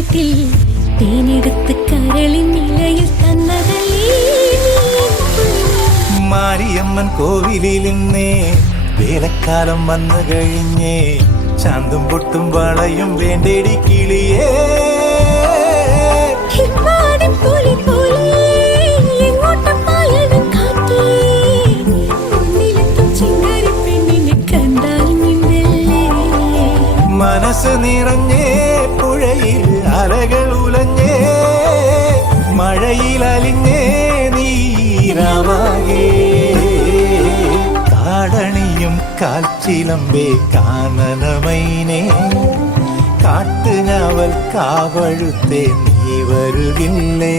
തേനേറ്റിൽ തേനെടുത്ത് കരളിൻ നിലയിൽ തന്നതല്ലേ മാരിയമ്മൻ കോവിലിൽ നിന്നേ വേലക്കാലം വന്നു കഴിഞ്ഞേ ചാന്തും പൊട്ടും വളയും വേണ്ടേടി കിളിയേ മനസ്സ് നിറഞ്ഞേ പുഴയിൽ അലകൾ ഉലഞ്ഞേ മഴയിൽ അലിഞ്ഞേ നീരാമാകേ കാടണിയും കാൽച്ചിലമ്പേ കാനനമൈനേ കാട്ടുഞാവൽ കാവഴുത്തേ നീ വരുകില്ലേ